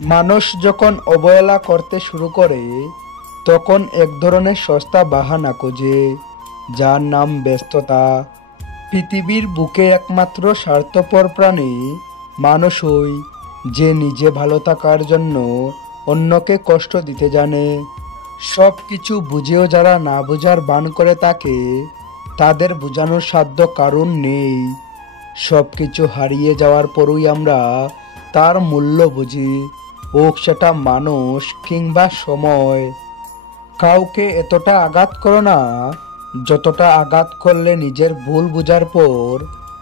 মানুষ যখন অবহেলা করতে শুরু করে তখন এক ধরনের সস্তা বাহানা খোঁজে, যার নাম ব্যস্ততা। পৃথিবীর বুকে একমাত্র স্বার্থপর প্রাণী মানুষই, যে নিজে ভালো থাকার জন্য অন্যকে কষ্ট দিতে জানে। সব কিছু বুঝেও যারা না বোঝার ভান করে থাকে, তাদের বোঝানোর সাধ্য কারণ নেই। সব কিছু হারিয়ে যাওয়ার পরই আমরা তার মূল্য বুঝি, হোক সেটা মানুষ কিংবা সময়। কাউকে এতটা আঘাত করো না যতটা আঘাত করলে নিজের ভুল বোঝার পর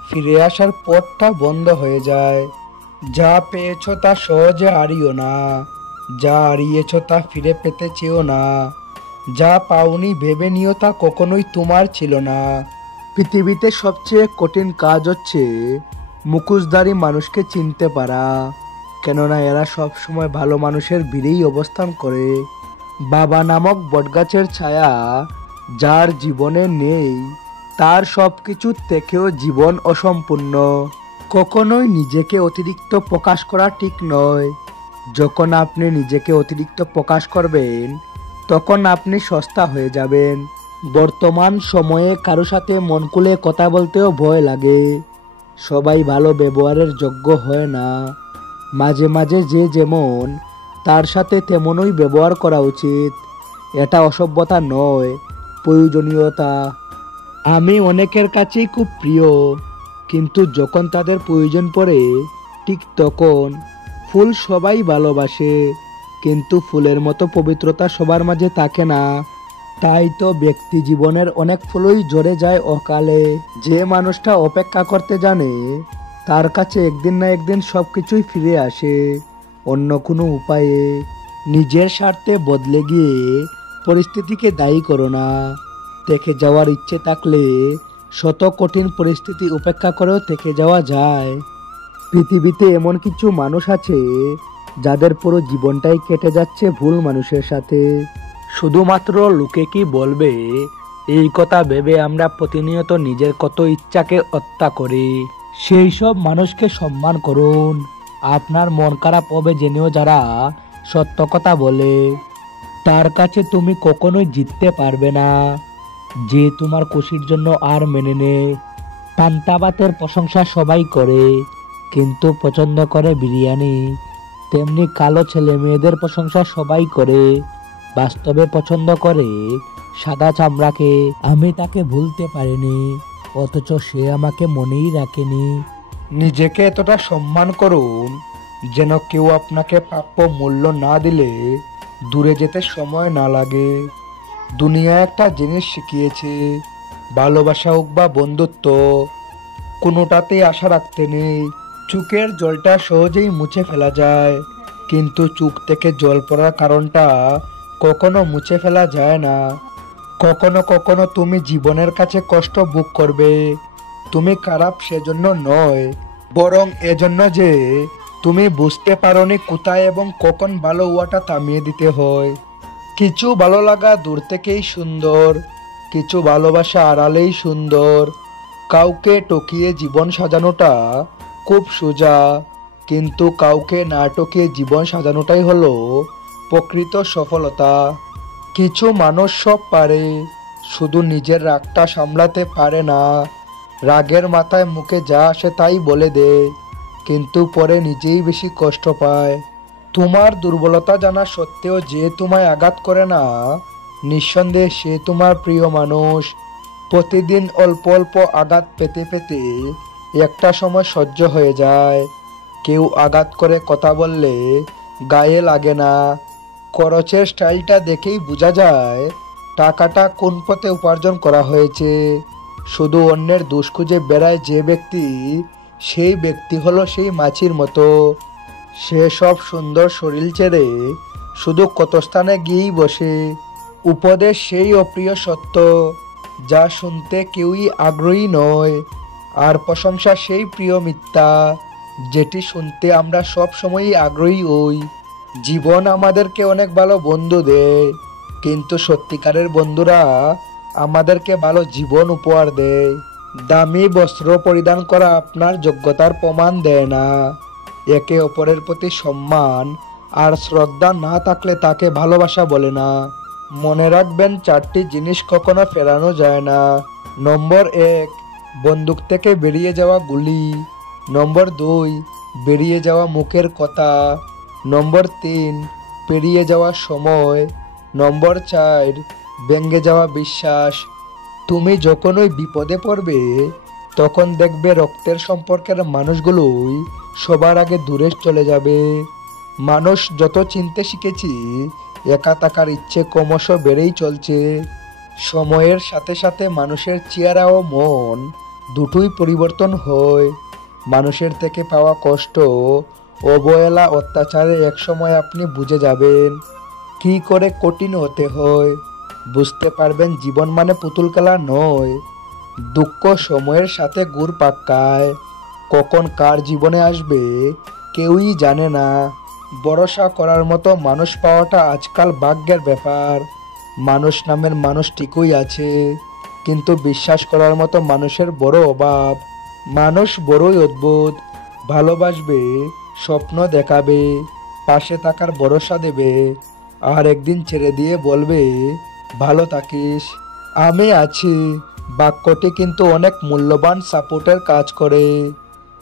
ফিরে আসার পথটা বন্ধ হয়ে যায়। যা পেয়েছো তা সহজে হারিও না, যা হারিয়েছো তা ফিরে পেতে চেও না। যা পাওনি ভেবে নিও তা কখনোই তোমার ছিল না। পৃথিবীতে সবচেয়ে কঠিন কাজ হচ্ছে মুখোশধারী মানুষকে চিনতে পারা, কেননা এরা সব সময় ভালো মানুষের ভিড়েই অবস্থান করে। বাবা নামক বটগাছের ছায়া যার জীবনে নেই, তার সব কিছুর থেকেও জীবন অসম্পূর্ণ। কখনোই নিজেকে অতিরিক্ত প্রকাশ করা ঠিক নয়। যখন আপনি নিজেকে অতিরিক্ত প্রকাশ করবেন তখন আপনি সস্তা হয়ে যাবেন। বর্তমান সময়ে কারো সাথে মন খুলে কথা বলতেও ভয় লাগে। সবাই ভালো ব্যবহারের যোগ্য হয় না। মাঝে মাঝে যে যেমন, তার সাথে তেমনই ব্যবহার করা উচিত। এটা অসভ্যতা নয়, প্রয়োজনীয়তা। আমি অনেকের কাছেই খুব প্রিয়, কিন্তু যখন তাদের প্রয়োজন পড়ে ঠিক তখন। ফুল সবাই ভালোবাসে, কিন্তু ফুলের মতো পবিত্রতা সবার মাঝে থাকে না। তাই তো ব্যক্তি জীবনের অনেক ফুলই ঝরে যায় অকালে। যে মানুষটা অপেক্ষা করতে জানে, তার কাছে একদিন না একদিন সব কিছুই ফিরে আসে অন্য কোনো উপায়ে। নিজের স্বার্থে বদলে গিয়ে পরিস্থিতিকে দায়ী করো না। থেকে যাওয়ার ইচ্ছে থাকলে শত কঠিন পরিস্থিতি উপেক্ষা করেও থেকে যাওয়া যায়। পৃথিবীতে এমন কিছু মানুষ আছে যাদের পুরো জীবনটাই কেটে যাচ্ছে ভুল মানুষের সাথে। শুধুমাত্র লোকে কি বলবে এই কথা ভেবে আমরা প্রতিনিয়ত নিজের কত ইচ্ছাকে হত্যা করি। সেই সব মানুষকে সম্মান করুন। আপনার মন খারাপ হবে জেনেও যারা সত্য কথা বলে, তার কাছে তুমি কখনোই জিততে পারবে না। যে তোমার খুশির জন্য আর মেনে নেয়। পান্তা ভাতের প্রশংসা সবাই করে, কিন্তু পছন্দ করে বিরিয়ানি। তেমনি কালো ছেলে মেয়েদের প্রশংসা সবাই করে, বাস্তবে পছন্দ করে সাদা চামড়াকে। আমি তাকে ভুলতে পারিনি, অথচ সে আমাকে মনেই রাখেনি। নিজেকে এতটা সম্মান করুন যেন কেউ আপনাকে প্রাপ্য মূল্য না দিলে দূরে যেতে সময় না লাগে। দুনিয়া একটা জিনিস শিখিয়েছে, ভালোবাসা হোক বা বন্ধুত্ব, কোনোটাতেই আশা রাখতে নেই। চোখের জলটা সহজেই মুছে ফেলা যায়, কিন্তু চোখ থেকে জল পড়ার কারণটা কখনো মুছে ফেলা যায় না। কখনো কখনো তুমি জীবনের কাছে কষ্ট ভোগ করবে। তুমি খারাপ সেজন্য নয়, বরং এজন্য যে তুমি বুঝতে পারোনি কোথায় এবং কখন ভালো হওয়াটা থামিয়ে দিতে হয়। কিছু ভালো লাগা দূর থেকেই সুন্দর, কিছু ভালোবাসা আড়ালেই সুন্দর। কাউকে টকিয়ে জীবন সাজানোটা খুব সোজা, কিন্তু কাউকে না টকিয়ে জীবন সাজানোটাই হলো প্রকৃত সফলতা। কিছু মানুষ সব পারে, শুধু নিজের রাগটা সামলাতে পারে না। রাগের মাথায় মুখে যা আসে তাই বলে দেয়, কিন্তু পরে নিজেই বেশি কষ্ট পায়। তোমার দুর্বলতা জানা সত্ত্বেও যে তোমায় আঘাত করে না, নিঃসন্দেহে সে তোমার প্রিয় মানুষ। প্রতিদিন অল্প অল্প আঘাত পেতে পেতে একটা সময় সহ্য হয়ে যায়। কেউ আঘাত করে কথা বললে গায়ে লাগে না। খরচের স্টাইলটা দেখেই বোঝা যায় টাকাটা কোন পথে উপার্জন করা হয়েছে। শুধু অন্যের দোষ খুঁজে বেড়ায় যে ব্যক্তি, সেই ব্যক্তি হলো সেই মাছির মতো। সে সব সুন্দর শরীর ছেড়ে শুধু ক্ষতস্থানে গিয়েই বসে। উপদেশ সেই অপ্রিয় সত্য যা শুনতে কেউই আগ্রহী নয়, আর প্রশংসা সেই প্রিয় মিথ্যা যেটি শুনতে আমরা সব সময়ই আগ্রহী হই। জীবন আমাদেরকে অনেক ভালো বন্ধু দেয়, কিন্তু সত্যিকারের বন্ধুরা আমাদেরকে ভালো জীবন উপহার দেয়। দামি বস্ত্র পরিধান করা আপনার যোগ্যতার প্রমাণ দেয় না। একে অপরের প্রতি সম্মান আর শ্রদ্ধা না থাকলে তাকে ভালোবাসা বলে না। মনে রাখবেন, 4টি জিনিস কখনো ফেরানো যায় না। নম্বর 1, বন্দুক থেকে বেরিয়ে যাওয়া গুলি। নম্বর 2, বেরিয়ে যাওয়া মুখের কথা। নম্বর 3, পেরিয়ে যাওয়া সময়। নম্বর 4, ভেঙে যাওয়া বিশ্বাস। তুমি যখনই বিপদে পড়বে তখন দেখবে রক্তের সম্পর্কের মানুষগুলোই সবার আগে দূরে চলে যাবে। মানুষ যত চিনতে শিখেছি, একা থাকার ইচ্ছে ক্রমশ বেড়েই চলছে। সময়ের সাথে সাথে মানুষের চেহারা ও মন দুটোই পরিবর্তন হয়। মানুষের থেকে পাওয়া কষ্ট, অবহেলা, অত্যাচারে একসময় আপনি বুঝে যাবেন কী করে কঠিন হতে হয়। বুঝতে পারবেন জীবন মানে পুতুল খেলা নয়। দুঃখ সময়ের সাথে গুড় পাকায়, কখন কার জীবনে আসবে কেউই জানে না। ভরসা করার মতো মানুষ পাওয়াটা আজকাল ভাগ্যের ব্যাপার। মানুষ নামের মানুষ ঠিকই আছে, কিন্তু বিশ্বাস করার মতো মানুষের বড় অভাব। মানুষ বড়ই অদ্ভুত, ভালোবাসবে, স্বপ্ন দেখাবে, পাশে থাকার ভরসা দেবে, আর একদিন ছেড়ে দিয়ে বলবে ভালো থাকিস, আমি আছি। বাক্যটি কিন্তু অনেক মূল্যবান সাপোর্টের কাজ করে।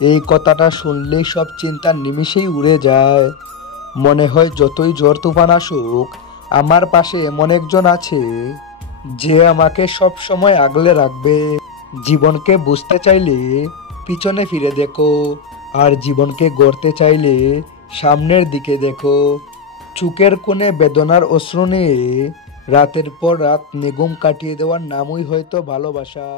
এই কথাটা শুনলেই সব চিন্তা নিমিষেই উড়ে যায়। মনে হয় যতই ঝড় তুফান আসুক, আমার পাশে এমন একজন আছে যে আমাকে সব সময় আগলে রাখবে। জীবনকে বুঝতে চাইলে পিছনে ফিরে দেখো, আর জীবনকে গড়তে চাইলে সামনের দিকে দেখো। চোখের কোণে বেদনার অশ্রু নিয়ে রাতের পর রাত নিগুম কাটিয়ে দেওয়ার নামই হয়তো ভালোবাসা।